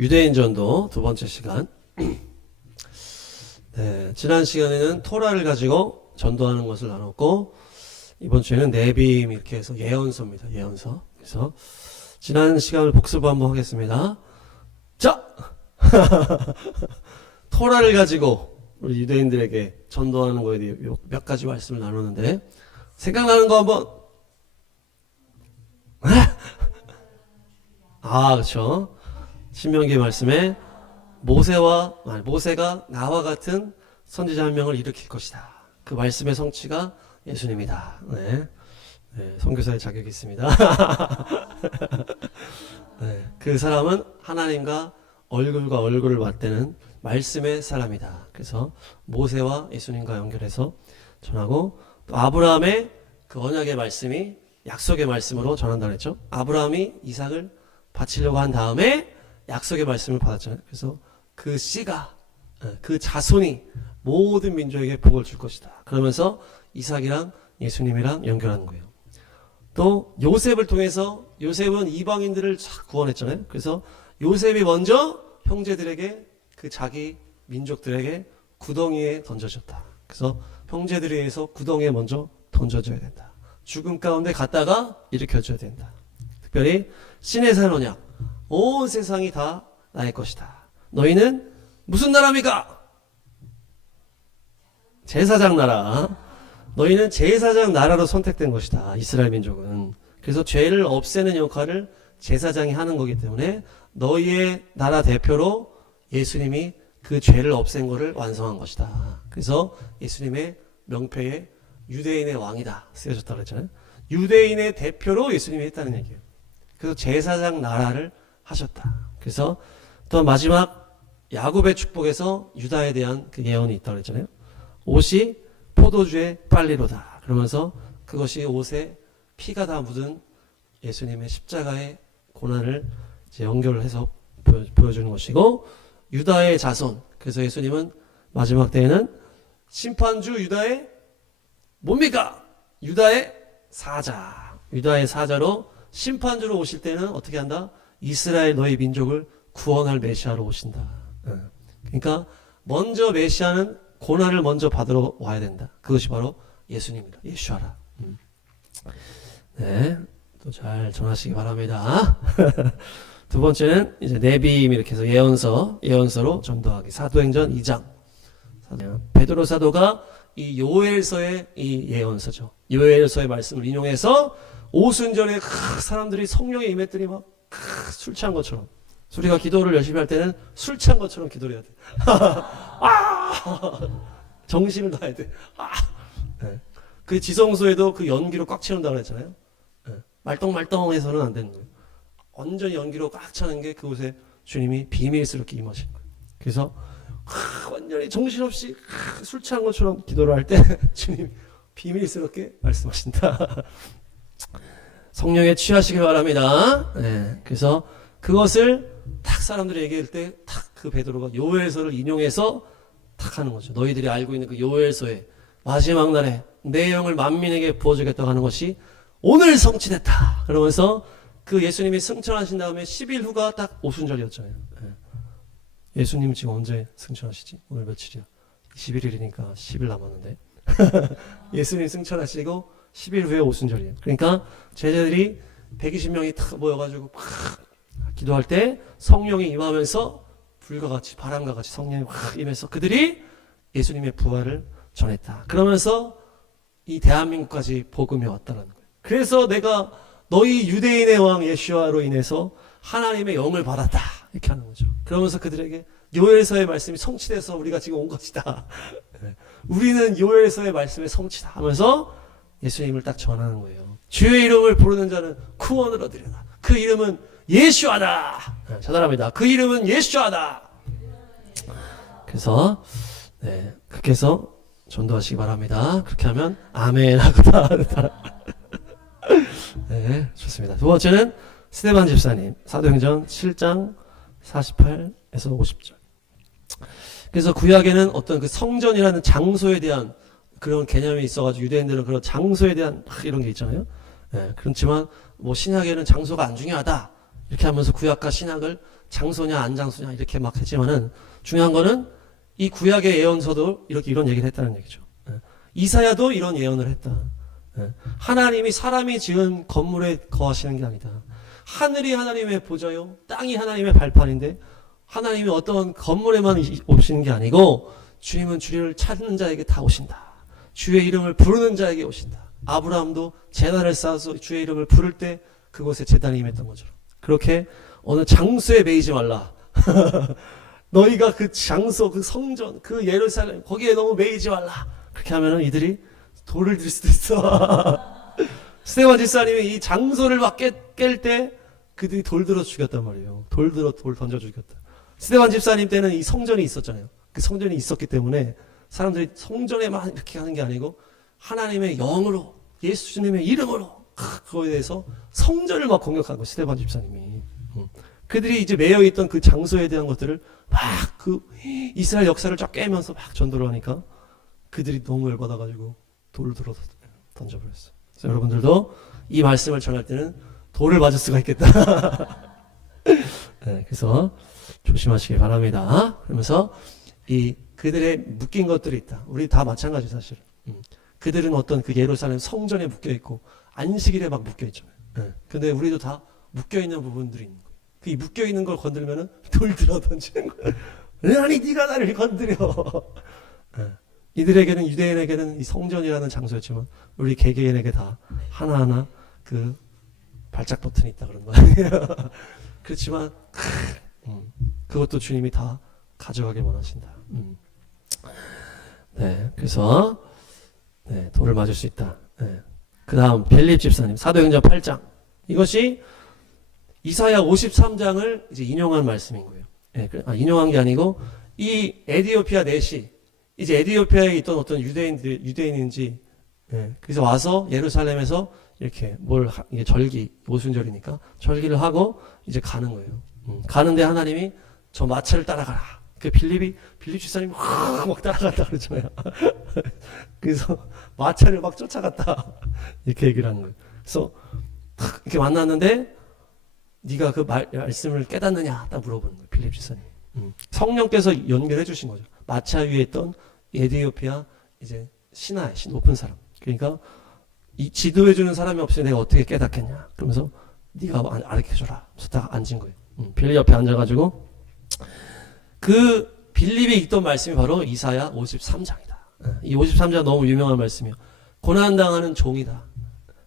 유대인 전도 두 번째 시간. 네, 지난 시간에는 토라를 가지고 전도하는 것을 나눴고, 이번 주에는 네빔 이렇게 해서 예언서입니다. 예언서. 그래서 지난 시간을 복습 한번 하겠습니다. 자! 토라를 가지고 우리 유대인들에게 전도하는 거에 대해 몇 가지 말씀을 나누는데, 생각나는 거 한번. 그렇죠. 신명기 말씀에 모세가 나와 같은 선지자 한 명을 일으킬 것이다. 그 말씀의 성취가 예수님이다. 네. 네, 선교사의 자격이 있습니다. 네, 그 사람은 하나님과 얼굴과 얼굴을 맞대는 말씀의 사람이다. 그래서 모세와 예수님과 연결해서 전하고, 또 아브라함의 그 언약의 말씀이 약속의 말씀으로 전한다고 했죠. 아브라함이 이삭을 바치려고 한 다음에 약속의 말씀을 받았잖아요. 그래서 그 씨가, 그 자손이 모든 민족에게 복을 줄 것이다. 그러면서 이삭이랑 예수님이랑 연결하는 거예요. 또 요셉을 통해서, 요셉은 이방인들을 구원했잖아요. 그래서 요셉이 먼저 형제들에게, 그 자기 민족들에게 구덩이에 던져졌다. 그래서 형제들에 의해서 구덩이에 먼저 던져줘야 된다. 죽음 가운데 갔다가 일으켜줘야 된다. 특별히 신의 산 언약, 온 세상이 다 나의 것이다. 너희는 무슨 나라입니까? 제사장 나라. 너희는 제사장 나라로 선택된 것이다. 이스라엘 민족은. 그래서 죄를 없애는 역할을 제사장이 하는 거기 때문에 너희의 나라 대표로 예수님이 그 죄를 없앤 거를 완성한 것이다. 그래서 예수님의 명패에 유대인의 왕이다 쓰여졌다고 그랬잖아요. 유대인의 대표로 예수님이 했다는 얘기예요. 그래서 제사장 나라를 하셨다. 그래서 또 마지막 야곱의 축복에서 유다에 대한 그 예언이 있다고 그랬잖아요. 옷이 포도주의 빨리로다. 그러면서 그것이 옷에 피가 다 묻은 예수님의 십자가의 고난을 이제 연결을 해서 보여주는 것이고, 유다의 자손. 그래서 예수님은 마지막 때에는 심판주 유다의 뭡니까? 유다의 사자. 유다의 사자로 심판주로 오실 때는 어떻게 한다? 이스라엘 너희 민족을 구원할 메시아로 오신다. 그러니까 먼저 메시아는 고난을 먼저 받으러 와야 된다. 그것이 바로 예수님이다. 예수아라. 네, 또 잘 전하시기 바랍니다. 두 번째는 이제 네빔 이렇게 해서 예언서로 전도하기. 사도행전 2장. 베드로 사도가 이 요엘서의 이 예언서죠. 요엘서의 말씀을 인용해서 오순절에 사람들이 성령에 임했더니 막 술 취한 것처럼, 우리가 기도를 열심히 할 때는 술 취한 것처럼 기도를 해야 돼. 정신을 놔야 돼. 네. 그 지성소에도 그 연기로 꽉 채운다고 했잖아요. 네. 말똥말똥해서는 안 되는 거예요. 완전히 연기로 꽉 차는 게 그곳에 주님이 비밀스럽게 임하시는 거예요. 그래서 완전히 정신없이 술 취한 것처럼 기도를 할 때 주님이 비밀스럽게 말씀하신다. 성령에 취하시길 바랍니다. 네, 그래서 그것을 탁 사람들이 얘기할 때 탁 그 베드로가 요엘서를 인용해서 탁 하는 거죠. 너희들이 알고 있는 그 요엘서의 마지막 날에 내 영을 만민에게 부어주겠다고 하는 것이 오늘 성취됐다. 그러면서 그 예수님이 승천하신 다음에 10일 후가 딱 오순절이었잖아요. 네. 예수님 지금 언제 승천하시지? 오늘 며칠이야? 21일이니까 10일 남았는데. 예수님 승천하시고 10일 후에 오순절이에요. 그러니까 제자들이 120명이 탁 모여가지고 막 기도할 때 성령이 임하면서 불과 같이, 바람과 같이 성령이 확 임해서 그들이 예수님의 부활을 전했다. 그러면서 이 대한민국까지 복음이 왔다는 거예요. 그래서 내가 너희 유대인의 왕 예수아로 인해서 하나님의 영을 받았다. 이렇게 하는 거죠. 그러면서 그들에게 요엘서의 말씀이 성취돼서 우리가 지금 온 것이다. 우리는 요엘서의 말씀의 성취다 하면서 예수님을 딱 전하는 거예요. 주의 이름을 부르는 자는 구원을 얻으리라. 그 이름은 예수아다. 자달합니다. 그 이름은 예수아다. 그래서 네, 그렇게 해서 전도하시기 바랍니다. 그렇게 하면 아멘 하고 다. 네, 좋습니다. 두 번째는 스데반 집사님, 사도행전 7장 48에서 50절. 그래서 구약에는 어떤 그 성전이라는 장소에 대한 그런 개념이 있어가지고 유대인들은 그런 장소에 대한 이런 게 있잖아요. 네, 그렇지만 뭐 신약에는 장소가 안 중요하다 이렇게 하면서 구약과 신약을 장소냐 안 장소냐 이렇게 막 했지만은 중요한 거는 이 구약의 예언서도 이런 얘기를 했다는 얘기죠. 이사야도 이런 예언을 했다. 하나님이 사람이 지은 건물에 거하시는 게 아니다. 하늘이 하나님의 보좌요, 땅이 하나님의 발판인데 하나님이 어떤 건물에만 오시는 게 아니고 주님은 주를 찾는 자에게 다 오신다. 주의 이름을 부르는 자에게 오신다. 아브라함도 제단을 쌓아서 주의 이름을 부를 때 그곳에 제단이 임했던 것처럼 그렇게 어느 장소에 매이지 말라. 너희가 그 장소, 그 성전, 그 예루살렘 거기에 너무 매이지 말라. 그렇게 하면은 이들이 돌을 들 수도 있어. 스데반 집사님이 이 장소를 막 깰 때 그들이 돌 들어 죽였단 말이에요. 돌 던져 죽였다. 스데반 집사님 때는 이 성전이 있었잖아요. 그 성전이 있었기 때문에 사람들이 성전에만 이렇게 하는 게 아니고 하나님의 영으로, 예수님의 이름으로 그거에 대해서 성전을 막 공격한 거예요. 스데반 집사님이. 그들이 이제 매여있던 그 장소에 대한 것들을 막 그 이스라엘 역사를 쫙 깨면서 막 전도를 하니까 그들이 너무 열받아가지고 돌을 들어 던져버렸어요. 그래서 여러분들도 이 말씀을 전할 때는 돌을 맞을 수가 있겠다. 네, 그래서 조심하시기 바랍니다. 그러면서 이 그들의 묶인 것들이 있다. 우리 다 마찬가지 사실. 그들은 어떤 그 예루살렘 성전에 묶여 있고 안식일에 막 묶여 있잖아요. 네. 근데 우리도 다 묶여 있는 부분들이 있는 거예요. 그 묶여 있는 걸 건들면은 돌 들어 던지는 거예요. 아니 네가 나를 건드려. 네. 이들에게는 유대인에게는 이 성전이라는 장소였지만 우리 개개인에게 다 하나하나 그 발작 버튼이 있다 그런 거 아니에요. 그렇지만 그것도 주님이 다 가져가길 원하신다. 네, 그래서 네, 돌을 맞을 수 있다. 네. 그 다음 빌립 집사님 사도행전 8장 이것이 이사야 53장을 이제 인용한 말씀인 거예요. 네, 인용한 게 아니고 이 에디오피아 넷이 이제 에디오피아에 있던 어떤 유대인인지 예, 그래서 와서 예루살렘에서 이렇게 이게 절기 오순절이니까 절기를 하고 이제 가는 거예요. 가는데 하나님이 저 마차를 따라가라. 그 빌립 집사님이 막 따라갔다 그러잖아요. 그래서 마차를 막 쫓아갔다 이렇게 얘기를 하는 거예요. 그래서 이렇게 만났는데 네가 그 말씀을 깨닫느냐 딱 물어보는 거예요. 빌립 집사님. 성령께서 연결해 주신 거죠. 마차 위에 있던 에디오피아 이제 신하의 높은 사람. 그러니까 이 지도해 주는 사람이 없이 내가 어떻게 깨닫겠냐. 그러면서 네가 가르쳐줘라. 그래서 딱 앉은 거예요. 빌립 옆에 앉아가지고 그 빌립이 읽던 말씀이 바로 이사야 53장이다. 이 53장 너무 유명한 말씀이에요. 고난당하는 종이다.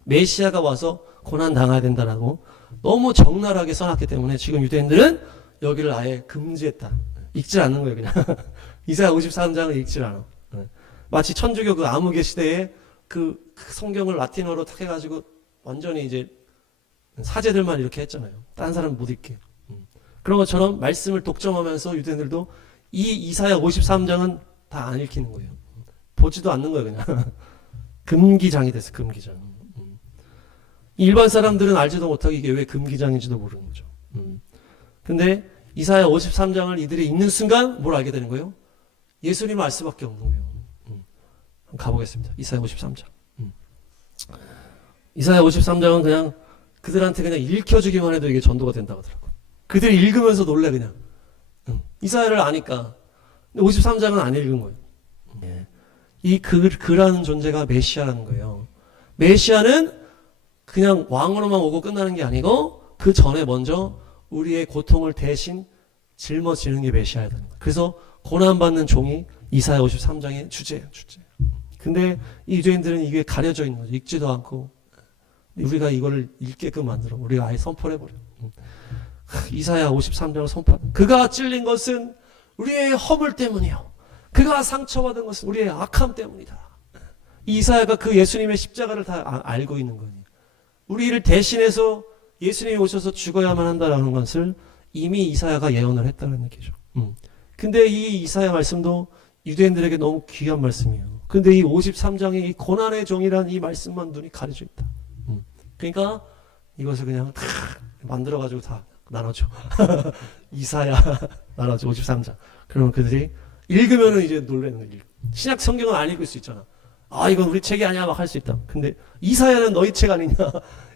메시아가 와서 고난당해야 된다라고 너무 적나라하게 써놨기 때문에 지금 유대인들은 여기를 아예 금지했다. 읽질 않는 거예요 그냥. 이사야 53장을 읽질 않아. 마치 천주교 그 암흑의 시대에 그 성경을 라틴어로 탁 해가지고 완전히 이제 사제들만 이렇게 했잖아요. 딴 사람 못 읽게. 그런 것처럼 말씀을 독점하면서 유대인들도 이 이사야 53장은 다 안 읽히는 거예요. 보지도 않는 거예요 그냥. 금기장이 됐어. 금기장. 일반 사람들은 알지도 못하게 이게 왜 금기장인지도 모르는 거죠. 근데 이사야 53장을 이들이 읽는 순간 뭘 알게 되는 거예요? 예수님을 알 수밖에 없는 거예요. 한번 가보겠습니다. 이사야 53장. 이사야 53장은 그냥 그들한테 그냥 읽혀주기만 해도 이게 전도가 된다고 하더라고요. 그들이 읽으면서 놀래 그냥. 이사야를 아니까. 근데 53장은 안 읽은 거예요. 이 그라는 존재가 메시아라는 거예요. 메시아는 그냥 왕으로만 오고 끝나는 게 아니고 그 전에 먼저 우리의 고통을 대신 짊어지는 게 메시아라는 거예요. 그래서 고난받는 종이 이사야 53장의 주제예요. 주제. 근데 이 유대인들은 이게 가려져 있는 거죠. 읽지도 않고 우리가 이걸 읽게끔 만들어. 우리가 아예 선포를 해버려. 이사야 53장을 선포. 그가 찔린 것은 우리의 허물 때문이요. 그가 상처받은 것은 우리의 악함 때문이다. 이사야가 그 예수님의 십자가를 다 알고 있는 거예요. 우리를 대신해서 예수님이 오셔서 죽어야만 한다라는 것을 이미 이사야가 예언을 했다는 얘기죠. 근데 이 이사야 말씀도 유대인들에게 너무 귀한 말씀이에요. 근데 이 53장의 이 고난의 종이라는 이 말씀만 눈이 가려져 있다. 그러니까 이것을 그냥 다 만들어가지고 다 나눠줘. 이사야 나눠줘 53장. 그러면 그들이 읽으면은 이제 놀라는 거예요. 신약 성경은 안 읽을 수 있잖아. 아 이건 우리 책이 아니야 막 할 수 있다. 근데 이사야는 너희 책 아니냐.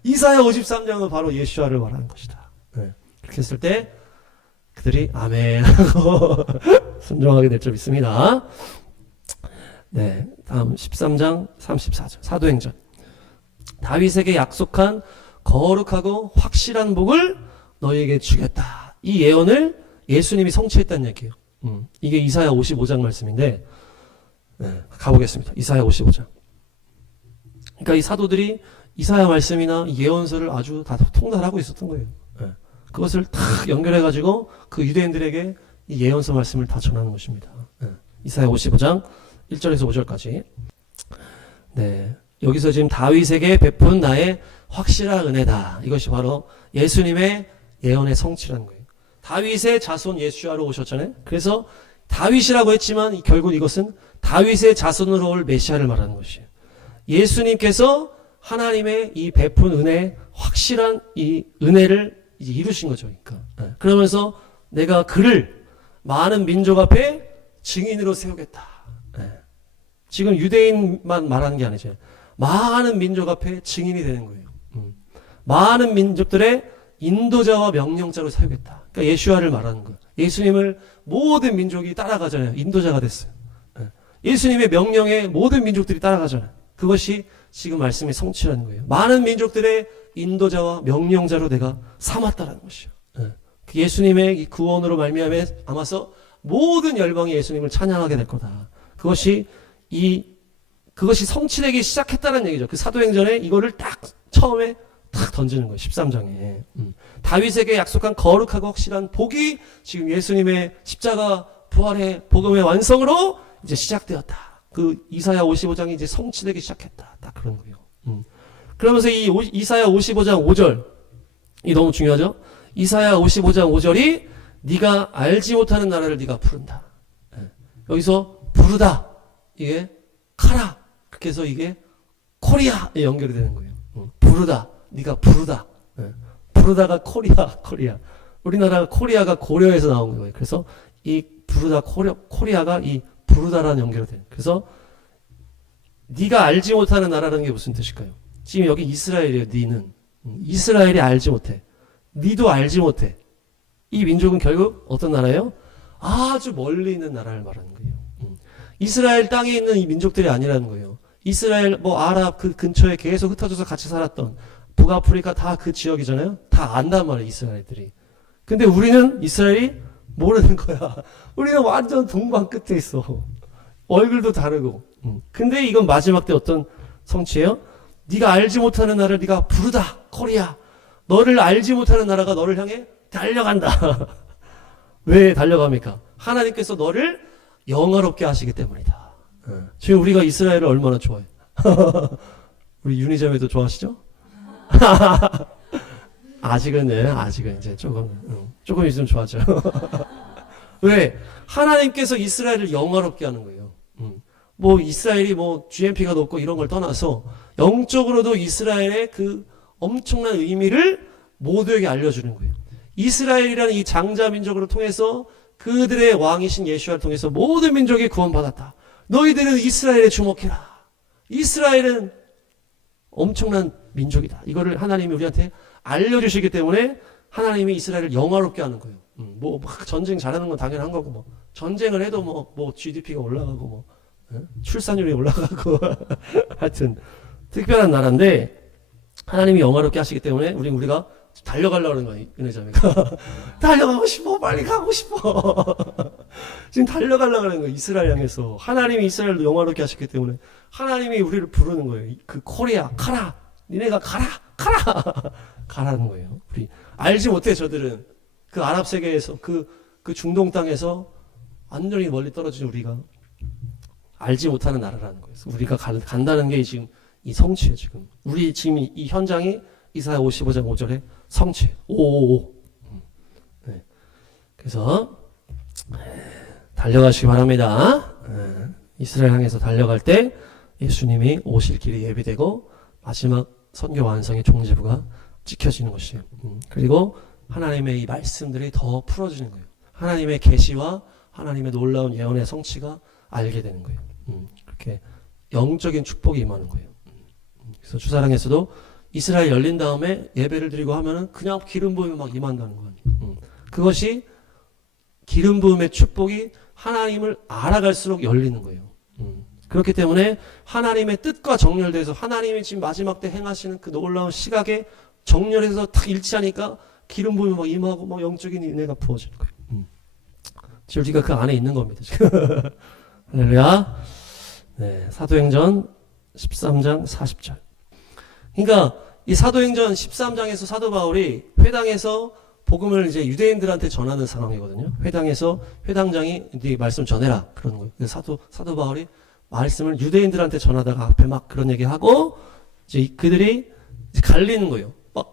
이사야 53장은 바로 예수아를 말하는 것이다. 네. 그렇게 했을 때 그들이 아멘 하고 순종하게 될 줄 믿습니다. 네, 다음 13장 34절 사도행전. 다윗에게 약속한 거룩하고 확실한 복을 너희에게 주겠다. 이 예언을 예수님이 성취했다는 얘기예요. 이게 이사야 55장 말씀인데, 네, 가보겠습니다. 이사야 55장. 그러니까 이 사도들이 이사야 말씀이나 예언서를 아주 다 통달하고 있었던 거예요. 네. 그것을 다 연결해가지고 그 유대인들에게 이 예언서 말씀을 다 전하는 것입니다. 네. 이사야 55장 1절에서 5절까지. 네. 여기서 지금 다윗에게 베푼 나의 확실한 은혜다. 이것이 바로 예수님의 예언의 성취라는 거예요. 다윗의 자손 예수야로 오셨잖아요. 그래서 다윗이라고 했지만 결국 이것은 다윗의 자손으로 올 메시아를 말하는 것이에요. 예수님께서 하나님의 이 베푼 은혜, 확실한 이 은혜를 이제 이루신 거죠. 그러니까. 그러면서 내가 그를 많은 민족 앞에 증인으로 세우겠다. 지금 유대인만 말하는 게 아니죠. 많은 민족 앞에 증인이 되는 거예요. 많은 민족들의 인도자와 명령자로 세우겠다. 그러니까 예수야를 말하는 거예요. 예수님을 모든 민족이 따라가잖아요. 인도자가 됐어요. 예수님의 명령에 모든 민족들이 따라가잖아요. 그것이 지금 말씀의 성취라는 거예요. 많은 민족들의 인도자와 명령자로 내가 삼았다라는 것이요. 그 예수님의 이 구원으로 말미암아서 모든 열방이 예수님을 찬양하게 될 거다. 그것이 성취되기 시작했다는 얘기죠. 그 사도행전에 이거를 딱 처음에 딱 던지는 거예요. 13장에. 다윗에게 약속한 거룩하고 확실한 복이 지금 예수님의 십자가 부활의 복음의 완성으로 이제 시작되었다. 그 이사야 55장이 이제 성취되기 시작했다. 딱 그런 거예요. 그러면서 이 이사야 55장 5절 이 너무 중요하죠. 이사야 55장 5절이 네가 알지 못하는 나라를 네가 부른다. 여기서 부르다 이게 카라 그렇게 해서 이게 코리아에 연결이 되는 거예요. 부르다 네가 부르다. 부르다가 코리아. 우리나라가 코리아가 고려에서 나온 거예요. 그래서 이 부르다 코리아가 이 부르다라는 연결이 돼요. 그래서 네가 알지 못하는 나라라는 게 무슨 뜻일까요? 지금 여기 이스라엘이에요. 니는 이스라엘이 알지 못해. 니도 알지 못해. 이 민족은 결국 어떤 나라예요? 아주 멀리 있는 나라를 말하는 거예요. 이스라엘 땅에 있는 이 민족들이 아니라는 거예요. 이스라엘 아랍 그 근처에 계속 흩어져서 같이 살았던 북아프리카 다 그 지역이잖아요. 다 안단 말이에요. 이스라엘들이. 근데 우리는 이스라엘이 모르는 거야. 우리는 완전 동방 끝에 있어. 얼굴도 다르고. 근데 이건 마지막 때 어떤 성취예요? 네가 알지 못하는 나라를 네가 부르다. 코리아. 너를 알지 못하는 나라가 너를 향해 달려간다. 왜 달려갑니까? 하나님께서 너를 영화롭게 하시기 때문이다. 지금 우리가 이스라엘을 얼마나 좋아해? 우리 윤희자매도 좋아하시죠? 아직은 이제 조금 있으면 좋아져. 왜? 하나님께서 이스라엘을 영화롭게 하는 거예요. 이스라엘이 GNP가 높고 이런 걸 떠나서 영적으로도 이스라엘의 그 엄청난 의미를 모두에게 알려주는 거예요. 이스라엘이라는 이 장자 민족으로 통해서 그들의 왕이신 예수를 통해서 모든 민족이 구원받았다. 너희들은 이스라엘에 주목해라. 이스라엘은 엄청난 민족이다. 이거를 하나님이 우리한테 알려주시기 때문에 하나님이 이스라엘을 영화롭게 하는 거예요. 전쟁 잘하는 건 당연한 거고, 전쟁을 해도 GDP가 올라가고, 출산율이 올라가고, 하여튼, 특별한 나라인데, 하나님이 영화롭게 하시기 때문에 우리가 달려가려고 하는 거예요. 은혜자매가. 달려가고 싶어. 빨리 가고 싶어. 지금 달려가려고 하는 거예요. 이스라엘 향해서. 하나님이 이스라엘도 영화롭게 하셨기 때문에 하나님이 우리를 부르는 거예요. 그 코리아, 가라. 니네가 가라. 가라는 거예요. 우리 알지 못해 저들은. 그 아랍 세계에서 그 중동 땅에서 완전히 멀리 떨어진 우리가 알지 못하는 나라라는 거예요. 우리가 간다는 게 지금 이 성취예요. 지금 우리 지금 이 현장이 이사야 55장 5절에 성취. 오. 네. 그래서 달려가시기 바랍니다. 이스라엘 향해서 달려갈 때 예수님이 오실 길이 예비되고 마지막 선교 완성의 종지부가 찍혀지는 것이에요. 그리고 하나님의 이 말씀들이 더 풀어지는 거예요. 하나님의 계시와 하나님의 놀라운 예언의 성취가 알게 되는 거예요. 그렇게 영적인 축복이 임하는 거예요. 그래서 주사랑에서도 이스라엘 열린 다음에 예배를 드리고 하면은 그냥 기름 부음이 막 임한다는 거예요. 그것이 기름 부음의 축복이 하나님을 알아갈수록 열리는 거예요. 그렇기 때문에 하나님의 뜻과 정렬돼서 하나님이 지금 마지막 때 행하시는 그 놀라운 시각에 정렬해서 딱 일치하니까 기름 부음이 막 임하고 막 영적인 은혜가 부어지는 거예요. 지금 우리가 그 안에 있는 겁니다. 할렐루야. 네, 사도행전 13장 40절. 그러니까 이 사도행전 13장에서 사도 바울이 회당에서 복음을 이제 유대인들한테 전하는 상황이거든요. 회당에서 회당장이 네 말씀 전해라 그러는 거예요. 그래서 사도 바울이 말씀을 유대인들한테 전하다가 앞에 막 그런 얘기하고 이제 그들이 이제 갈리는 거예요. 막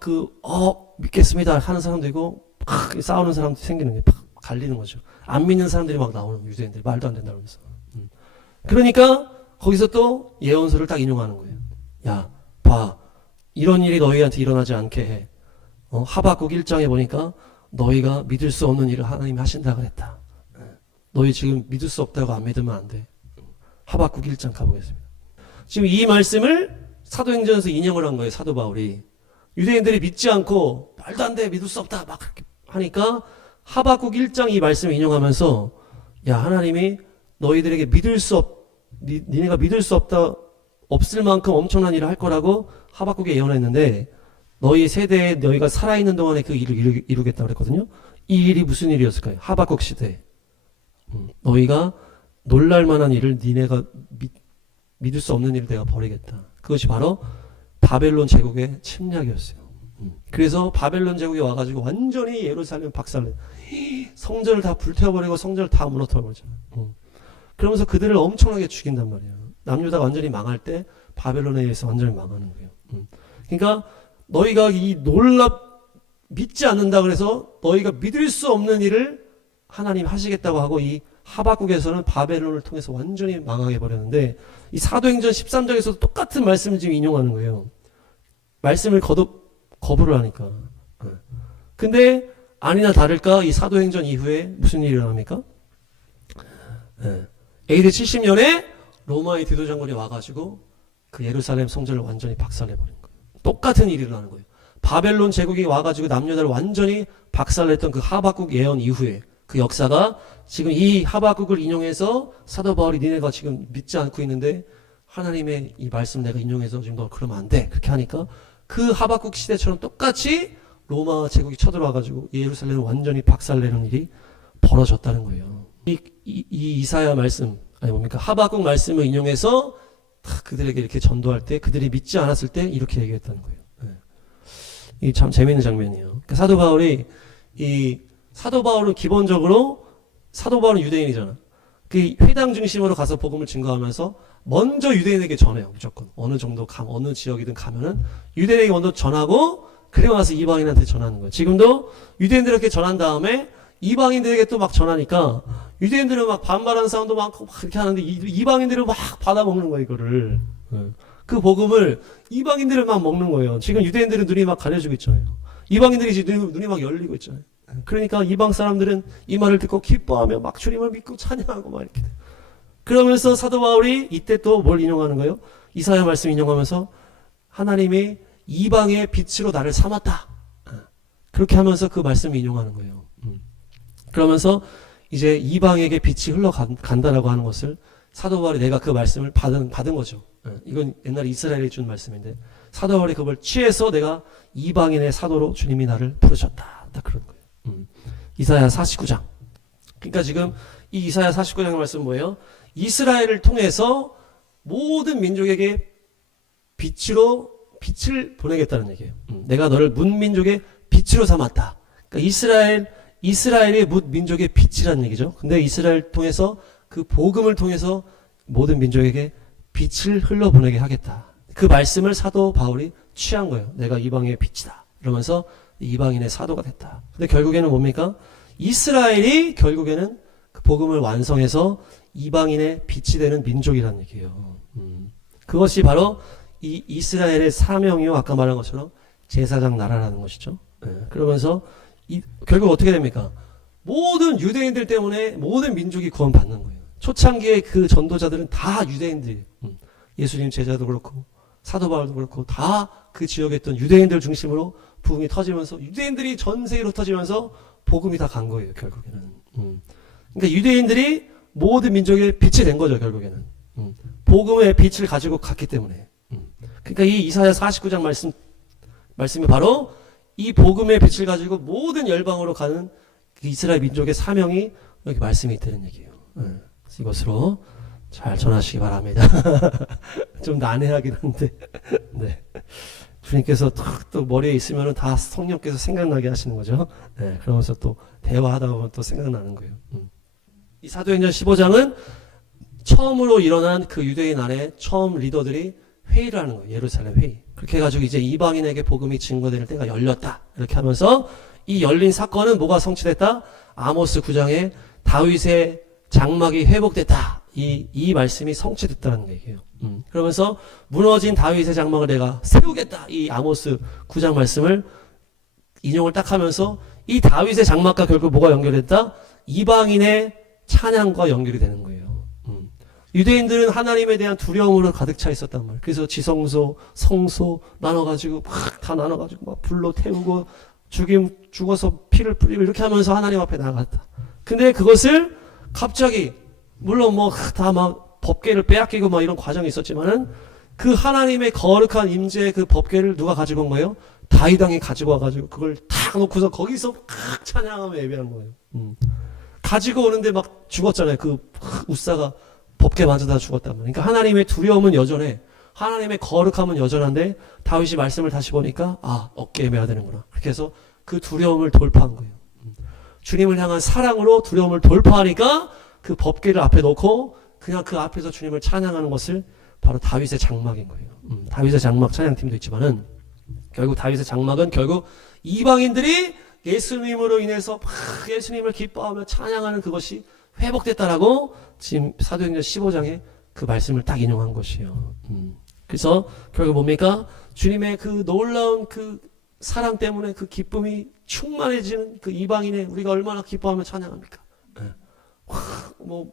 믿겠습니다 하는 사람도 있고 막 싸우는 사람도 생기는 거예요. 막 갈리는 거죠. 안 믿는 사람들이 막 나오는 거예요. 유대인들이 말도 안 된다 그러면서. 그러니까 거기서 또 예언서를 딱 인용하는 거예요. 야, 봐. 이런 일이 너희한테 일어나지 않게 해. 하박국 1장에 보니까 너희가 믿을 수 없는 일을 하나님이 하신다 그랬다. 너희 지금 믿을 수 없다고 안 믿으면 안 돼. 하박국 1장 가보겠습니다. 지금 이 말씀을 사도행전에서 인용을 한 거예요. 사도 바울이. 유대인들이 믿지 않고 말도 안 돼. 믿을 수 없다. 막 그렇게 하니까 하박국 1장 이 말씀을 인용하면서 야, 하나님이 너희들에게 니네가 믿을 수 없을 만큼 엄청난 일을 할 거라고 하박국에 예언했는데 너희 세대에 너희가 살아있는 동안에 그 일을 이루겠다고 그랬거든요. 이 일이 무슨 일이었을까요? 하박국 시대에 너희가 놀랄 만한 일을 니네가 믿을 수 없는 일을 내가 벌이겠다. 그것이 바로 바벨론 제국의 침략이었어요. 그래서 바벨론 제국이 와가지고 완전히 예루살렘 박살내 성전을 다 불태워버리고 성전을 다 무너뜨려버리잖아요. 그러면서 그들을 엄청나게 죽인단 말이에요. 남유다가 완전히 망할 때 바벨론에 의해서 완전히 망하는 거예요. 그러니까 너희가 믿지 않는다 그래서 너희가 믿을 수 없는 일을 하나님 하시겠다고 하고 이 하박국에서는 바벨론을 통해서 완전히 망하게 버렸는데 이 사도행전 13장에서도 똑같은 말씀을 지금 인용하는 거예요. 말씀을 거부를 하니까. 근데 아니나 다를까 이 사도행전 이후에 무슨 일이 일어납니까? AD 70년에 로마의 디도장군이 와가지고 그 예루살렘 성전을 완전히 박살내버린 거예요. 똑같은 일이 일어나는 거예요. 바벨론 제국이 와가지고 남유다를 완전히 박살냈던 그 하박국 예언 이후에 그 역사가 지금 이 하박국을 인용해서 사도 바울이 니네가 지금 믿지 않고 있는데 하나님의 이 말씀 내가 인용해서 지금 너 그러면 안 돼. 그렇게 하니까 그 하박국 시대처럼 똑같이 로마 제국이 쳐들어와가지고 예루살렘을 완전히 박살내는 일이 벌어졌다는 거예요. 이 이사야 말씀, 아니 뭡니까? 하박국 말씀을 인용해서 그들에게 이렇게 전도할 때 그들이 믿지 않았을 때 이렇게 얘기했다는 거예요. 이 참 재미있는 장면이에요. 그러니까 사도 바울은 기본적으로 사도 바울은 유대인이잖아. 그 회당 중심으로 가서 복음을 증거하면서 먼저 유대인에게 전해요. 무조건 어느 정도 어느 지역이든 가면은 유대인에게 먼저 전하고 그리고 나서 이방인한테 전하는 거예요. 지금도 유대인들에게 전한 다음에 이방인들에게 또 막 전하니까 유대인들은 막 반발하는 사람도 많고 막 그렇게 하는데 이방인들은 막 받아먹는 거예요. 이거를. 그 복음을 이방인들은 막 먹는 거예요. 지금 유대인들은 눈이 막 가려지고 있잖아요. 이방인들이 지금 눈이 막 열리고 있잖아요. 그러니까 이방 사람들은 이 말을 듣고 기뻐하며 막 주님을 믿고 찬양하고 막 이렇게. 그러면서 사도 바울이 이때 또 뭘 인용하는 거예요? 이사야 말씀 인용하면서 하나님이 이방의 빛으로 나를 삼았다. 그렇게 하면서 그 말씀을 인용하는 거예요. 그러면서 이제 이방에게 빛이 흘러간다라고 하는 것을 사도 바울이 내가 그 말씀을 받은 거죠. 이건 옛날에 이스라엘이 준 말씀인데 사도 바울이 그걸 취해서 내가 이방인의 사도로 주님이 나를 부르셨다. 딱 그런 거예요. 이사야 49장. 그러니까 지금 이 이사야 49장의 말씀은 뭐예요? 이스라엘을 통해서 모든 민족에게 빛을 보내겠다는 얘기예요. 내가 너를 문민족의 빛으로 삼았다. 그러니까 이스라엘이 문민족의 빛이라는 얘기죠. 근데 이스라엘 통해서 그 복음을 통해서 모든 민족에게 빛을 흘러보내게 하겠다. 그 말씀을 사도 바울이 취한 거예요. 내가 이방의 빛이다. 이러면서 이방인의 사도가 됐다. 근데 결국에는 뭡니까? 이스라엘이 결국에는 그 복음을 완성해서 이방인의 빛이 되는 민족이라는 얘기예요. 그것이 바로 이 이스라엘의 사명이요. 아까 말한 것처럼 제사장 나라라는 것이죠. 그러면서 결국 어떻게 됩니까? 모든 유대인들 때문에 모든 민족이 구원받는 거예요. 초창기에 그 전도자들은 다 유대인들이에요. 예수님 제자도 그렇고 사도 바울도 그렇고 다 그 지역에 있던 유대인들 중심으로 부흥이 터지면서 유대인들이 전 세계로 터지면서 복음이 다 간 거예요, 결국에는. 그러니까 유대인들이 모든 민족의 빛이 된 거죠, 결국에는. 복음의 빛을 가지고 갔기 때문에. 그러니까 이 이사야 49장 말씀이 바로 이 복음의 빛을 가지고 모든 열방으로 가는 그 이스라엘 민족의 사명이 여기 말씀이 있다는 얘기예요. 그래서 이것으로 잘 전하시기 바랍니다. 좀 난해하긴 한데, 네. 주님께서 또 머리에 있으면 다 성령께서 생각나게 하시는 거죠. 네. 그러면서 또 대화하다 보면 또 생각나는 거예요. 이 사도행전 15장은 처음으로 일어난 그 유대인 안에 처음 리더들이 회의를 하는 거예요. 예루살렘 회의. 그렇게 해가지고 이제 이방인에게 복음이 증거될 때가 열렸다. 이렇게 하면서 이 열린 사건은 뭐가 성취됐다? 아모스 9장에 다윗의 장막이 회복됐다. 이 말씀이 성취됐다는 얘기예요. 그러면서 무너진 다윗의 장막을 내가 세우겠다. 이 아모스 9장 말씀을 인용을 딱 하면서 이 다윗의 장막과 결국 뭐가 연결됐다? 이방인의 찬양과 연결이 되는 거예요. 유대인들은 하나님에 대한 두려움으로 가득 차 있었단 말이에요. 그래서 지성소, 성소 나눠가지고 막 다 나눠가지고 막 불로 태우고 죽어서 피를 뿌리고 이렇게 하면서 하나님 앞에 나아갔다. 근데 그것을 갑자기 물론 뭐 다 막 법궤를 빼앗기고 막 이런 과정이 있었지만은 그 하나님의 거룩한 임재의 그 법궤를 누가 가지고 온 거예요? 다윗 왕이 가지고 와가지고 그걸 탁 놓고서 거기서 칵 찬양하며 예배한 거예요. 가지고 오는데 막 죽었잖아요. 그 우사가 법궤 맞아다 죽었단 말이에요. 그러니까 하나님의 두려움은 여전해. 하나님의 거룩함은 여전한데 다윗이 말씀을 다시 보니까 어깨에 매야 되는구나. 그렇게 해서 그 두려움을 돌파한 거예요. 주님을 향한 사랑으로 두려움을 돌파하니까 그 법궤를 앞에 놓고 그냥 그 앞에서 주님을 찬양하는 것을 바로 다윗의 장막인 거예요. 다윗의 장막 찬양팀도 있지만은 결국 다윗의 장막은 결국 이방인들이 예수님으로 인해서 막 예수님을 기뻐하며 찬양하는 그것이 회복됐다라고 지금 사도행전 15장에 그 말씀을 딱 인용한 것이에요. 그래서 결국 뭡니까? 주님의 그 놀라운 그 사랑 때문에 그 기쁨이 충만해지는 그 이방인의 우리가 얼마나 기뻐하며 찬양합니까? 뭐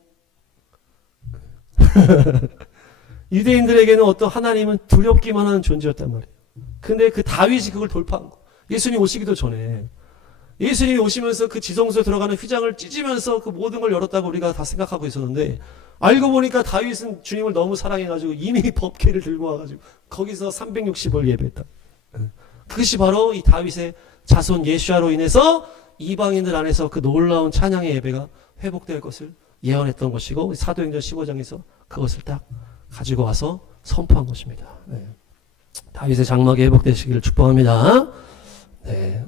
유대인들에게는 어떤 하나님은 두렵기만 하는 존재였단 말이에요. 근데 그 다윗이 그걸 돌파한 거. 예수님 오시기도 전에 예수님이 오시면서 그 지성소에 들어가는 휘장을 찢으면서 그 모든 걸 열었다고 우리가 다 생각하고 있었는데 알고 보니까 다윗은 주님을 너무 사랑해가지고 이미 법궤를 들고 와가지고 거기서 360을 예배했다. 그것이 바로 이 다윗의 자손 예수아로 인해서 이방인들 안에서 그 놀라운 찬양의 예배가 회복될 것을 예언했던 것이고 사도행전 15장에서 그것을 딱 가지고 와서 선포한 것입니다. 네. 다윗의 장막이 회복되시기를 축복합니다. 네.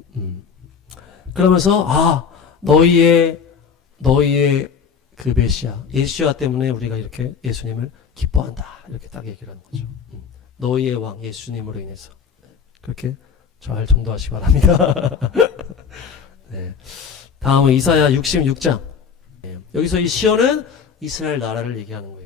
그러면서 너희의 그 메시아 예수아 때문에 우리가 이렇게 예수님을 기뻐한다 이렇게 딱 얘기를 하는 거죠. 너희의 왕 예수님으로 인해서 그렇게 잘 전도하시기 바랍니다. 네. 다음은 이사야 66장. 네. 여기서 이 시온은 이스라엘 나라를 얘기하는 거예요.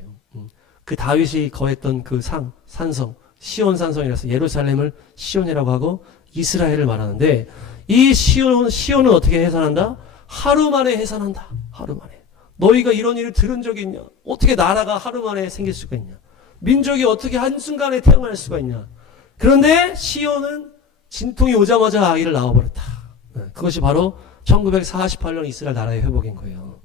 그 다윗이 거했던 그 산성 시온 산성이라서 예루살렘을 시온이라고 하고 이스라엘을 말하는데 이 시온은 어떻게 해산한다? 하루 만에 해산한다. 하루 만에. 너희가 이런 일을 들은 적이 있냐? 어떻게 나라가 하루 만에 생길 수가 있냐? 민족이 어떻게 한순간에 태어날 수가 있냐? 그런데 시온은 진통이 오자마자 아이를 낳아버렸다. 그것이 바로 1948년 이스라엘 나라의 회복인 거예요.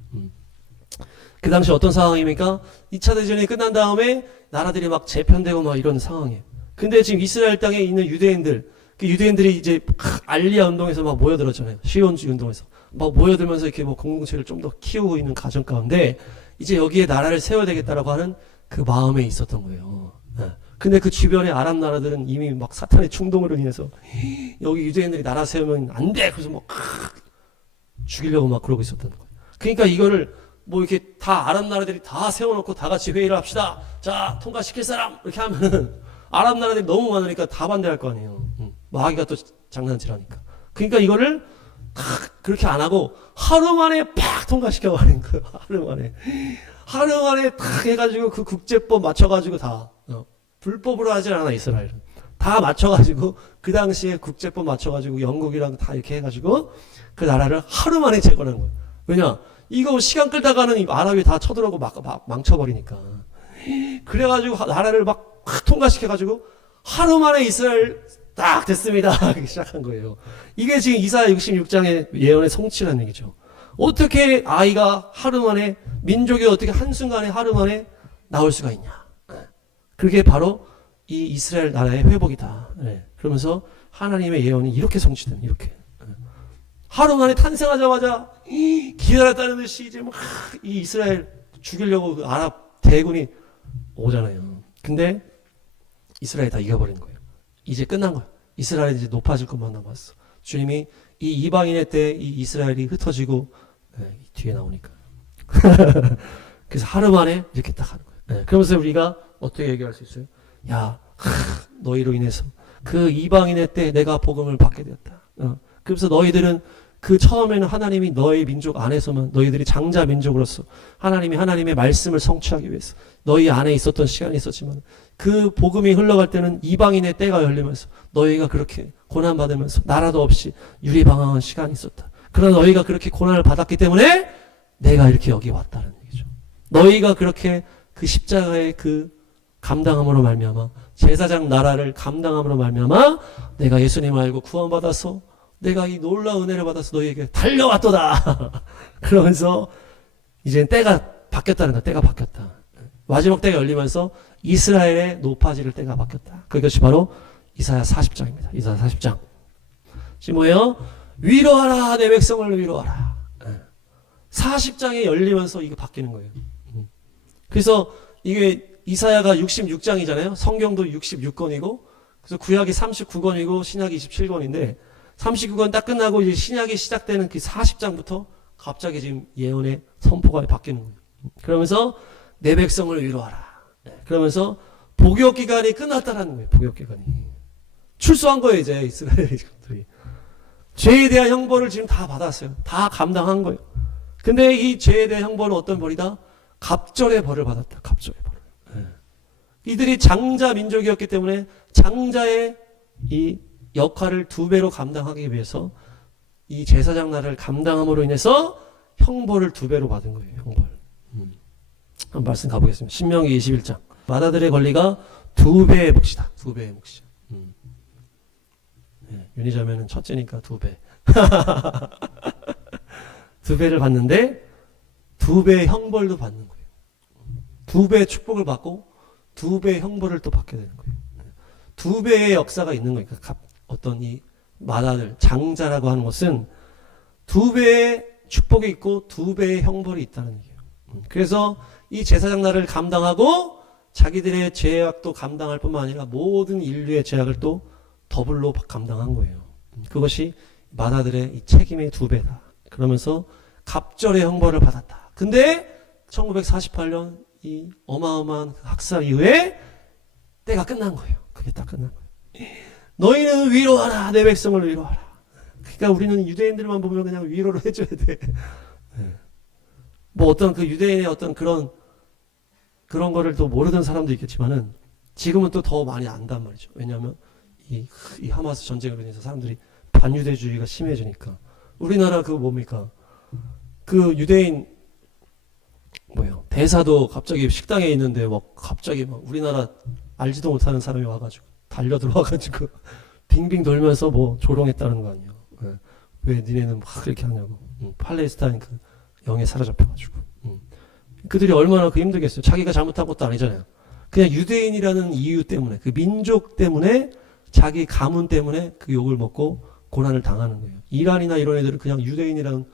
그 당시 어떤 상황입니까? 2차 대전이 끝난 다음에 나라들이 막 재편되고 막 이런 상황이에요. 근데 지금 이스라엘 땅에 있는 유대인들, 그 유대인들이 이제 알리야 운동에서 막 모여들었잖아요. 시온주의 운동에서. 막 모여들면서 이렇게 뭐 공동체를 좀 더 키우고 있는 가정 가운데 이제 여기에 나라를 세워야 되겠다라고 하는 그 마음에 있었던 거예요. 근데 그 주변의 아랍 나라들은 이미 막 사탄의 충동으로 인해서 여기 유대인들이 나라 세우면 안 돼! 그래서 막 죽이려고 막 그러고 있었던 거예요. 그러니까 이거를 뭐 이렇게 다 아랍 나라들이 다 세워놓고 다 같이 회의를 합시다. 자, 통과시킬 사람! 이렇게 하면은 아랍 나라들이 너무 많으니까 다 반대할 거 아니에요. 마귀가 또 장난질하니까. 그러니까 이거를 그렇게 안 하고 하루 만에 팍 통과시켜버린 거예요. 하루 만에 탁 해가지고 그 국제법 맞춰가지고 다 불법으로 하질 않아 이스라엘은. 다 맞춰가지고 그 당시에 국제법 맞춰가지고 영국이랑 다 이렇게 해가지고 그 나라를 하루 만에 재건한 거예요. 왜냐? 이거 시간 끌다가는 아랍이 다 쳐들어오고 망쳐버리니까. 그래가지고 나라를 막 통과시켜가지고 하루 만에 이스라엘 딱 됐습니다. 이렇게 시작한 거예요. 이게 지금 이사야 66장의 예언의 성취라는 얘기죠. 어떻게 아이가 하루 만에, 민족이 어떻게 한순간에 하루 만에 나올 수가 있냐. 그게 바로 이 이스라엘 나라의 회복이다. 그러면서 하나님의 예언이 이렇게 성취된, 이렇게. 하루 만에 탄생하자마자 기다렸다는 듯이 이제 막 이 이스라엘 죽이려고 그 아랍 대군이 오잖아요. 근데 이스라엘이 다 이겨버린 거예요. 이제 끝난 거예요. 이스라엘이 이제 높아질 것만 남았어. 주님이 이 이방인의 때 이 이스라엘이 흩어지고 뒤에 나오니까. 그래서 하루 만에 이렇게 딱 하는 거예요. 그러면서 우리가 어떻게 얘기할 수 있어요? 야, 너희로 인해서 그 이방인의 때 내가 복음을 받게 되었다. 그래서 너희들은 그 처음에는 하나님이 너희 민족 안에서만, 너희들이 장자 민족으로서 하나님의 말씀을 성취하기 위해서 너희 안에 있었던 시간이 있었지만, 그 복음이 흘러갈 때는 이방인의 때가 열리면서 너희가 그렇게 고난받으면서 나라도 없이 유리방황한 시간이 있었다. 그러나 너희가 그렇게 고난을 받았기 때문에 내가 이렇게 여기 왔다는 얘기죠. 너희가 그렇게 그 십자가의 그 감당함으로 말미암아, 제사장 나라를 감당함으로 말미암아 내가 예수님 알고 구원받아서 내가 이 놀라운 은혜를 받아서 너희에게 달려왔도다. 그러면서 이제 때가 바뀌었다는 거야. 때가 바뀌었다. 마지막 때가 열리면서 이스라엘의 높아질 때가 바뀌었다. 그것이 바로 이사야 40장입니다. 이사야 40장. 지금 뭐예요? 위로하라, 내 백성을 위로하라. 40장이 열리면서 이게 바뀌는 거예요. 그래서 이게 이사야가 66장이잖아요. 성경도 66권이고, 그래서 구약이 39권이고 신약이 27권인데, 39권 딱 끝나고 이제 신약이 시작되는 그 40장부터 갑자기 지금 예언의 선포가 바뀌는 거예요. 그러면서 내 백성을 위로하라. 그러면서 복역 기간이 끝났다라는 거예요. 복역 기간이 출소한 거예요. 이제 이스라엘들이 죄에 대한 형벌을 지금 다 받았어요. 다 감당한 거예요. 근데 이 죄에 대한 형벌은 어떤 벌이다? 갑절의 벌을 받았다. 갑절의 벌을. 이들이 장자 민족이었기 때문에 장자의 이 역할을 2배로 감당하기 위해서 이 제사장 나라를 감당함으로 인해서 형벌을 2배로 받은 거예요. 형벌. 한번 말씀 가보겠습니다. 신명기 21장. 마다들의 권리가 2배의 몫이다. 2배의 몫이죠. 윤희자매는 첫째니까 2배. 2배를 받는데 2배의 형벌도 받는 거예요. 2배의 축복을 받고 2배의 형벌을 또 받게 되는 거예요. 2배의 역사가 있는 거예요. 어떤 이 마다들, 장자라고 하는 것은 2배의 축복이 있고 2배의 형벌이 있다는 얘기예요. 그래서 이 제사장 나라를 감당하고 자기들의 죄악도 감당할 뿐만 아니라 모든 인류의 죄악을 또 더블로 감당한 거예요. 그것이 마다들의 이 책임의 2배다. 그러면서 갑절의 형벌을 받았다. 근데 1948년 이 어마어마한 학살 이후에 때가 끝난 거예요. 그게 딱 끝난 거예요. 너희는 위로하라, 내 백성을 위로하라. 그러니까 우리는 유대인들만 보면 그냥 위로를 해줘야 돼. 뭐 어떤 그 유대인의 어떤 그런 거를 또 모르던 사람도 있겠지만은 지금은 또 더 많이 안단 말이죠. 왜냐하면 이 하마스 전쟁으로 인해서 사람들이 반유대주의가 심해지니까. 우리나라 그 뭡니까? 그 유대인 뭐예요? 대사도 갑자기 식당에 있는데 막 갑자기 막 우리나라 알지도 못하는 사람이 와가지고 달려 들어와가지고 빙빙 돌면서 뭐 조롱했다는 거 아니에요? 왜 니네는 막 그렇게 하냐고. 팔레스타인 그 영에 사로잡혀가지고. 그들이 얼마나 그 힘들겠어요. 자기가 잘못한 것도 아니잖아요. 그냥 유대인이라는 이유 때문에, 그 민족 때문에, 자기 가문 때문에 그 욕을 먹고 고난을 당하는 거예요. 이란이나 이런 애들은 그냥 유대인이라는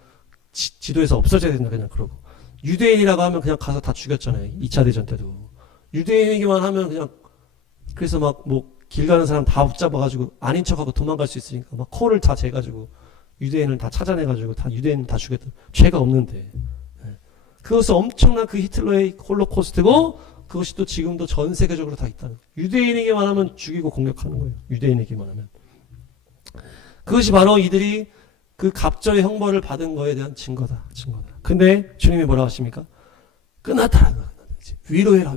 지도에서 없어져야 된다. 그냥 그러고. 유대인이라고 하면 그냥 가서 다 죽였잖아요. 2차 대전 때도. 유대인이기만 하면 그냥, 그래서 막 뭐 길 가는 사람 다 붙잡아가지고 아닌 척하고 도망갈 수 있으니까 막 코를 다 재가지고 유대인을 다 찾아내가지고 다 유대인 다 죽였다. 죄가 없는데. 그것은 엄청난 그 히틀러의 홀로코스트고, 그것이 또 지금도 전 세계적으로 다 있다는 거예요. 유대인에게만 하면 죽이고 공격하는 거예요. 유대인에게만 하면. 그것이 바로 이들이 그 갑절의 형벌을 받은 거에 대한 증거다. 근데 주님이 뭐라고 하십니까? 끝났다라는 거예요. 위로해라.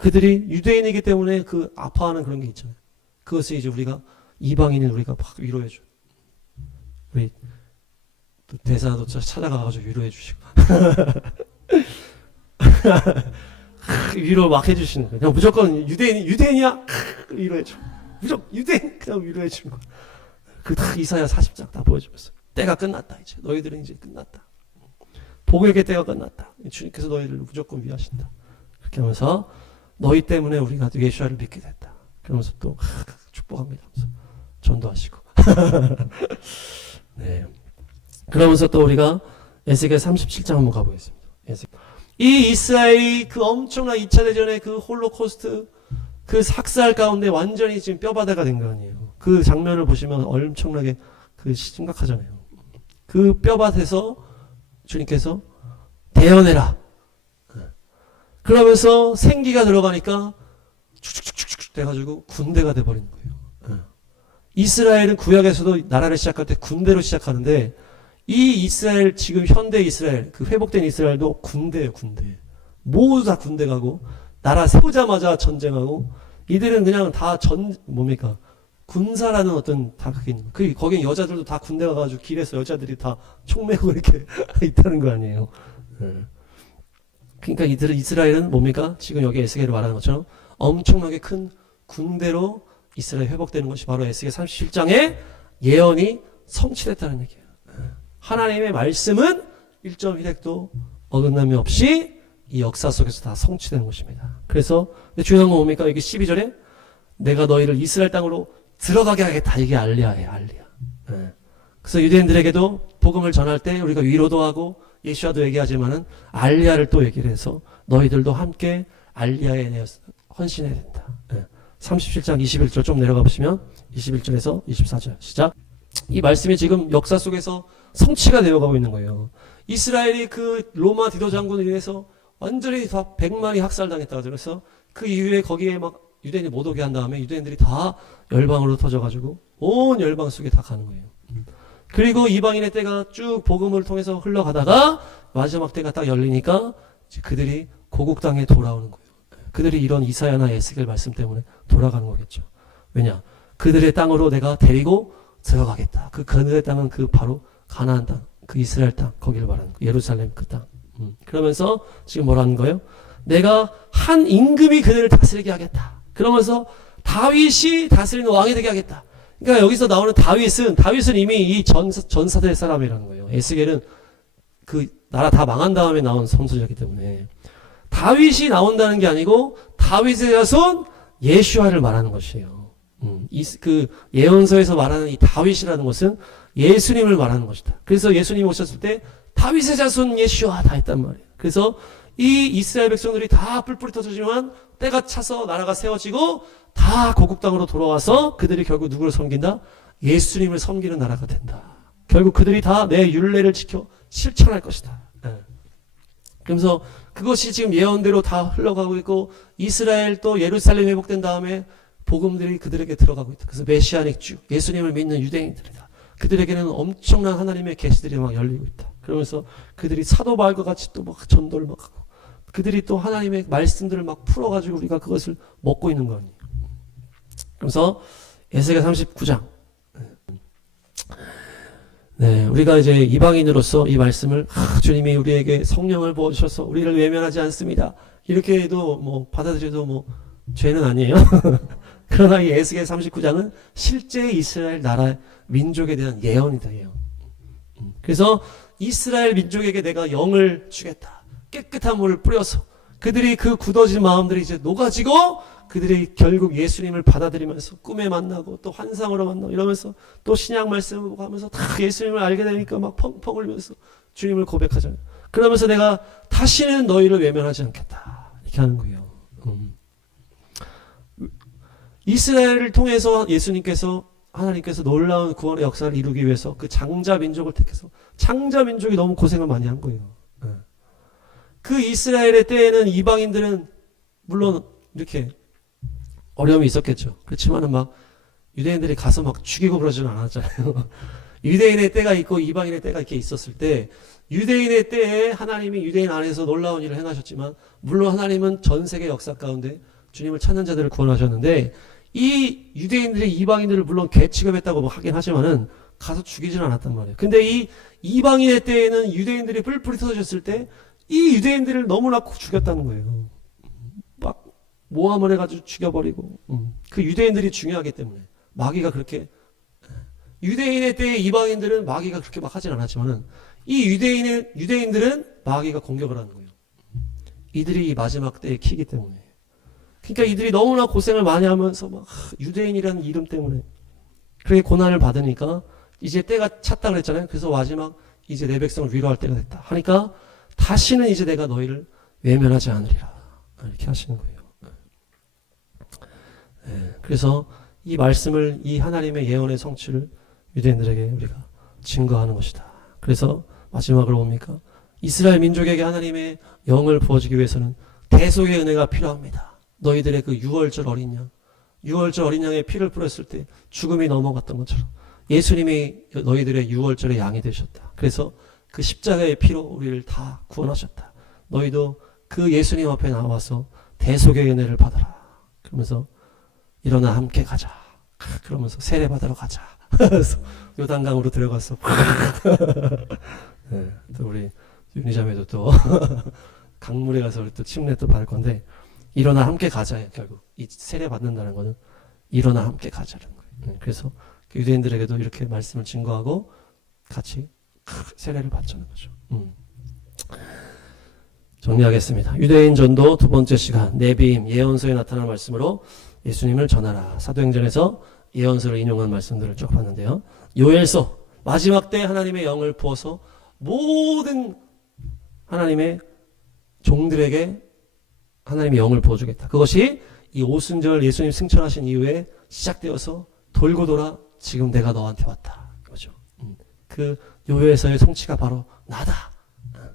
그들이 유대인이기 때문에 그 아파하는 그런 게 있잖아요. 그것을 이제 우리가 이방인인 우리가 막 위로해줘. 우리 또 대사도 찾아가가지고 위로해 주시고 위로 막 해주시는 거예요. 그냥 무조건 유대인이야 위로해줘. 무조건 유대인 그냥 위로해 주는 거야. 그 다 이사야 40장 다 보여주면서 때가 끝났다. 이제 너희들은 이제 끝났다. 복에게 때가 끝났다. 주님께서 너희를 무조건 위하신다. 그렇게 하면서 너희 때문에 우리가 예수아를 믿게 됐다. 그러면서 또 축복합니다. 전도하시고. 네. 그러면서 또 우리가 에스겔 37장 한번 가보겠습니다. 이 이스라엘이 그 엄청난 2차 대전의 그 홀로코스트 그 학살 가운데 완전히 지금 뼈바다가 된 거 아니에요. 그 장면을 보시면 엄청나게 그 심각하잖아요. 그 뼈밭에서 주님께서 대언해라. 그러면서 생기가 들어가니까 축축축축 돼가지고 군대가 돼버리는 거예요. 이스라엘은 구약에서도 나라를 시작할 때 군대로 시작하는데 이 이스라엘 지금 현대 이스라엘 그 회복된 이스라엘도 군대예요. 군대. 모두 다 군대 가고 나라 세우자마자 전쟁하고 이들은 그냥 다 뭡니까 군사라는 어떤 다 그게 있는 그 거긴 여자들도 다 군대 가가지고 길에서 여자들이 다 총 메고 이렇게 있다는 거 아니에요. 그러니까 이스라엘은 뭡니까 지금 여기 에스겔을 말하는 것처럼 엄청나게 큰 군대로 이스라엘 회복되는 것이 바로 에스겔 37장의 예언이 성취됐다는 얘기예요. 하나님의 말씀은 1.1핵도 어긋남이 없이 이 역사 속에서 다 성취되는 것입니다. 그래서 중요한 건 뭡니까? 여기 12절에 내가 너희를 이스라엘 땅으로 들어가게 하겠다. 이게 알리야예요. 알리야. 네. 그래서 유대인들에게도 복음을 전할 때 우리가 위로도 하고 예수와도 얘기하지만은 알리야를 또 얘기를 해서 너희들도 함께 알리야에 대해서 헌신해야 된다. 네. 37장 21절 좀 내려가 보시면 21절에서 24절 시작. 이 말씀이 지금 역사 속에서 성취가 되어가고 있는 거예요. 이스라엘이 그 로마 디도 장군에 의해서 완전히 다 100만이 학살당했다. 그래서 그 이후에 거기에 막 유대인이 못 오게 한 다음에 유대인들이 다 열방으로 터져가지고 온 열방 속에 다 가는 거예요. 그리고 이방인의 때가 쭉 복음을 통해서 흘러가다가 마지막 때가 딱 열리니까 그들이 고국 땅에 돌아오는 거예요. 그들이 이런 이사야나 에스겔 말씀 때문에 돌아가는 거겠죠. 왜냐? 그들의 땅으로 내가 데리고 들어가겠다. 그들의 땅은 그 바로 가나안 땅, 그 이스라엘 땅, 거기를 말하는 거예요. 예루살렘 그 땅. 그러면서 지금 뭐라는 거예요? 내가 한 임금이 그들을 다스리게 하겠다. 그러면서 다윗이 다스리는 왕이 되게 하겠다. 그러니까 여기서 나오는 다윗은 이미 이 전사될 사람이라는 거예요. 에스겔은 그 나라 다 망한 다음에 나온 선수였기 때문에 다윗이 나온다는 게 아니고 다윗의 자손 예슈아를 말하는 것이에요. 그 예언서에서 말하는 이 다윗이라는 것은 예수님을 말하는 것이다. 그래서 예수님이 오셨을 때 다윗의 자손 예슈아 다 했단 말이에요. 그래서 이 이스라엘 백성들이 다 뿔뿔이 터지지만 때가 차서 나라가 세워지고 다 고국 땅으로 돌아와서 그들이 결국 누구를 섬긴다? 예수님을 섬기는 나라가 된다. 결국 그들이 다 내 율례를 지켜 실천할 것이다. 그러면서 그것이 지금 예언대로 다 흘러가고 있고 이스라엘 또 예루살렘 회복된 다음에 복음들이 그들에게 들어가고 있다. 그래서 메시아닉 주, 예수님을 믿는 유대인들이다. 그들에게는 엄청난 하나님의 계시들이 막 열리고 있다. 그러면서 그들이 사도 바울과 같이 또 막 전도를 막 하고 그들이 또 하나님의 말씀들을 막 풀어가지고 우리가 그것을 먹고 있는 거 아니에요. 그래서 에스겔 39장. 네, 우리가 이제 이방인으로서 이 말씀을 주님이 우리에게 성령을 부어주셔서 우리를 외면하지 않습니다. 이렇게 해도 뭐 받아들여도 뭐 죄는 아니에요. 그러나 이 에스겔 39장은 실제 이스라엘 나라 민족에 대한 예언이다. 예언. 그래서 이스라엘 민족에게 내가 영을 주겠다. 깨끗한 물을 뿌려서 그들이 그 굳어진 마음들이 이제 녹아지고 그들이 결국 예수님을 받아들이면서 꿈에 만나고 또 환상으로 만나고 이러면서 또 신약 말씀을 보고 하면서 다 예수님을 알게 되니까 막 펑펑 울면서 주님을 고백하잖아요. 그러면서 내가 다시는 너희를 외면하지 않겠다. 이렇게 하는 거예요. 이스라엘을 통해서 하나님께서 놀라운 구원의 역사를 이루기 위해서 그 장자 민족을 택해서 장자 민족이 너무 고생을 많이 한 거예요. 그 이스라엘의 때에는 이방인들은 물론 이렇게 어려움이 있었겠죠. 그렇지만은 막 유대인들이 가서 막 죽이고 그러지는 않았잖아요. 유대인의 때가 있고 이방인의 때가 이렇게 있었을 때 유대인의 때에 하나님이 유대인 안에서 놀라운 일을 행하셨지만 물론 하나님은 전 세계 역사 가운데 주님을 찾는 자들을 구원하셨는데 이 유대인들이 이방인들을 물론 개 취급했다고 하긴 하지만은 가서 죽이지는 않았단 말이에요. 근데 이 이방인의 때에는 유대인들이 뿔뿔이 터졌을 때 이 유대인들을 너무나 죽였다는 거예요. 막 모함을 해가지고 죽여버리고 그 유대인들이 중요하기 때문에 마귀가 그렇게 유대인의 때에 이방인들은 마귀가 그렇게 막 하진 않았지만은 이 유대인들은 마귀가 공격을 하는 거예요. 이들이 이 마지막 때에 키기 때문에. 그러니까 이들이 너무나 고생을 많이 하면서 막 유대인이라는 이름 때문에 그렇게 고난을 받으니까 이제 때가 찼다 그랬잖아요. 그래서 마지막 이제 내 백성을 위로할 때가 됐다 하니까 다시는 이제 내가 너희를 외면하지 않으리라 이렇게 하시는 거예요. 그래서 이 말씀을 이 하나님의 예언의 성취를 유대인들에게 우리가 증거하는 것이다. 그래서 마지막으로 뭡니까? 이스라엘 민족에게 하나님의 영을 부어주기 위해서는 대속의 은혜가 필요합니다. 너희들의 그 유월절 어린 양의 피를 뿌렸을 때 죽음이 넘어갔던 것처럼 예수님이 너희들의 유월절의 양이 되셨다. 그래서 그 십자가의 피로 우리를 다 구원하셨다. 너희도 그 예수님 앞에 나와서 대속의 은혜를 받아라. 그러면서 일어나 함께 가자. 그러면서 세례 받으러 가자. 그래서 요단강으로 들어가서 네, 또 우리 윤희자매도 또 강물에 가서 우리 또 침례 또 받을 건데 일어나 함께 가자. 결국 이 세례 받는다는 거는 일어나 함께 가자는 거예요. 그래서 유대인들에게도 이렇게 말씀을 증거하고 같이 세례를 받자는 거죠. 정리하겠습니다. 유대인 전도 두 번째 시간 내비임 예언서에 나타난 말씀으로 예수님을 전하라. 사도행전에서 예언서를 인용한 말씀들을 쭉 봤는데요. 요엘서 마지막 때 하나님의 영을 부어서 모든 하나님의 종들에게 하나님의 영을 부어주겠다. 그것이 이 오순절 예수님 승천하신 이후에 시작되어서 돌고 돌아 지금 내가 너한테 왔다. 그죠? 그 요엘서의 성취가 바로 나다.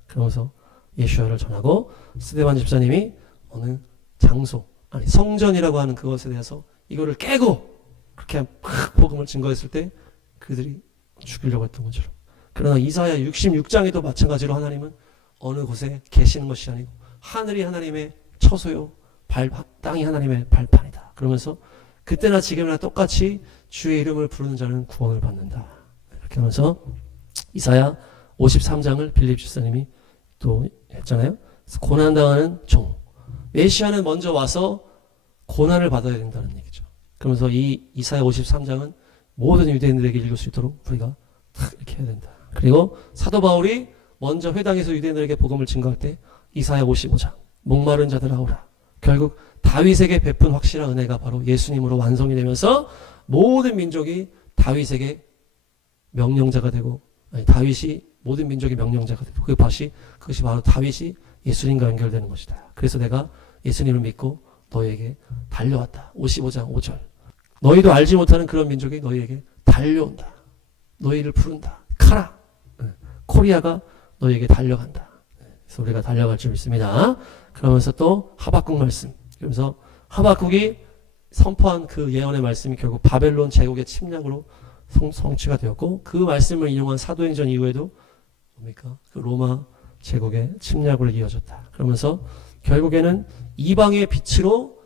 그러면서 예수야를 전하고 스데반 집사님이 어느 장소 아니 성전이라고 하는 그것에 대해서 이거를 깨고 그렇게 막 복음을 증거했을 때 그들이 죽이려고 했던 것처럼. 그러나 이사야 66장에도 마찬가지로 하나님은 어느 곳에 계시는 것이 아니고 하늘이 하나님의 처소요 땅이 하나님의 발판이다. 그러면서 그때나 지금이나 똑같이 주의 이름을 부르는 자는 구원을 받는다. 이렇게 하면서 이사야 53장을 빌립 집사님이 또 했잖아요. 고난당하는 종. 메시아는 먼저 와서 고난을 받아야 된다는 얘기죠. 그러면서 이 이사야 53장은 모든 유대인들에게 읽을 수 있도록 우리가 딱 이렇게 해야 된다. 그리고 사도 바울이 먼저 회당에서 유대인들에게 복음을 증거할 때 이사야 55장 목마른 자들아 오라. 결국 다윗에게 베푼 확실한 은혜가 바로 예수님으로 완성이 되면서 모든 민족이 다윗에게 명령자가 되고 다윗이 모든 민족의 명령자가 되고 그것이 바로 다윗이 예수님과 연결되는 것이다. 그래서 내가 예수님을 믿고 너희에게 달려왔다. 55장 5절 너희도 알지 못하는 그런 민족이 너희에게 달려온다. 너희를 부른다. 카라 코리아가 너희에게 달려간다. 그래서 우리가 달려갈 줄 믿습니다. 그러면서 또 하박국 말씀 그러면서 하박국이 선포한 그 예언의 말씀이 결국 바벨론 제국의 침략으로 성취가 되었고 그 말씀을 인용한 사도행전 이후에도 뭡니까? 그 로마 제국의 침략으로 이어졌다. 그러면서 결국에는 이방의 빛으로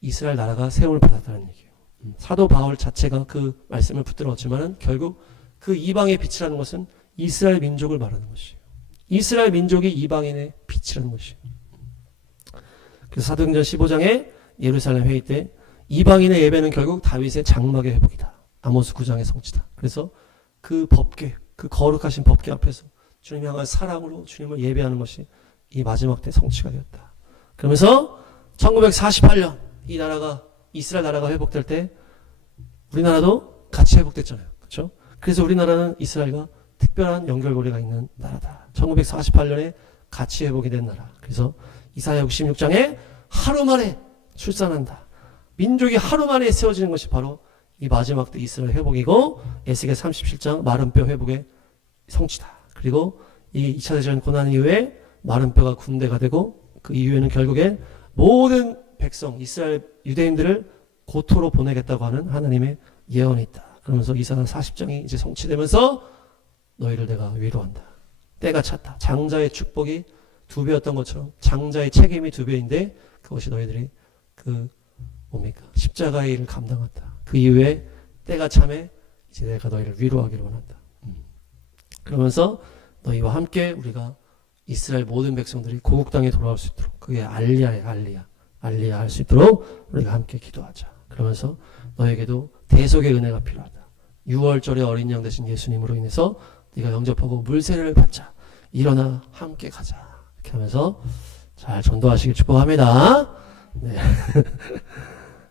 이스라엘 나라가 세움을 받았다는 얘기예요. 사도 바울 자체가 그 말씀을 붙들었지만은 결국 그 이방의 빛이라는 것은 이스라엘 민족을 말하는 것이에요. 이스라엘 민족이 이방인의 빛이라는 것이에요. 그래서 사도행전 15장에 예루살렘 회의 때 이방인의 예배는 결국 다윗의 장막의 회복이다. 아모스 9장의 성취다. 그래서 그 법궤, 그 거룩하신 법궤 앞에서 주님 향한 사랑으로 주님을 예배하는 것이 이 마지막 때 성취가 되었다. 그러면서 1948년 이 나라가 이스라엘 나라가 회복될 때 우리나라도 같이 회복됐잖아요. 그렇죠? 그래서 우리나라는 이스라엘과 특별한 연결고리가 있는 나라다. 1948년에 같이 회복이 된 나라. 그래서 이사야 66장에 하루 만에 출산한다. 민족이 하루 만에 세워지는 것이 바로 이 마지막 때 이스라엘 회복이고 에스겔 37장 마른 뼈 회복의 성취다. 그리고 이 2차 대전 고난 이후에 마른 뼈가 군대가 되고 그 이후에는 결국엔 모든 백성 이스라엘 유대인들을 고토로 보내겠다고 하는 하나님의 예언이 있다. 그러면서 이사야 40장이 이제 성취되면서 너희를 내가 위로한다. 때가 찼다. 장자의 축복이 2배였던 것처럼 장자의 책임이 2배인데 그것이 너희들이 그 뭡니까? 십자가의 일을 감당한다. 그 이후에 때가 참에 이제 내가 너희를 위로하기를 원한다. 그러면서 너희와 함께 우리가 이스라엘 모든 백성들이 고국 땅에 돌아올 수 있도록 그게 알리야의 알리야. 알리야 할 수 있도록 우리가 함께 기도하자. 그러면서 너에게도 대속의 은혜가 필요하다. 6월절에 어린 양 되신 예수님으로 인해서 네가 영접하고 물세례를 받자. 일어나 함께 가자. 이렇게 하면서 잘 전도하시길 축복합니다. 네.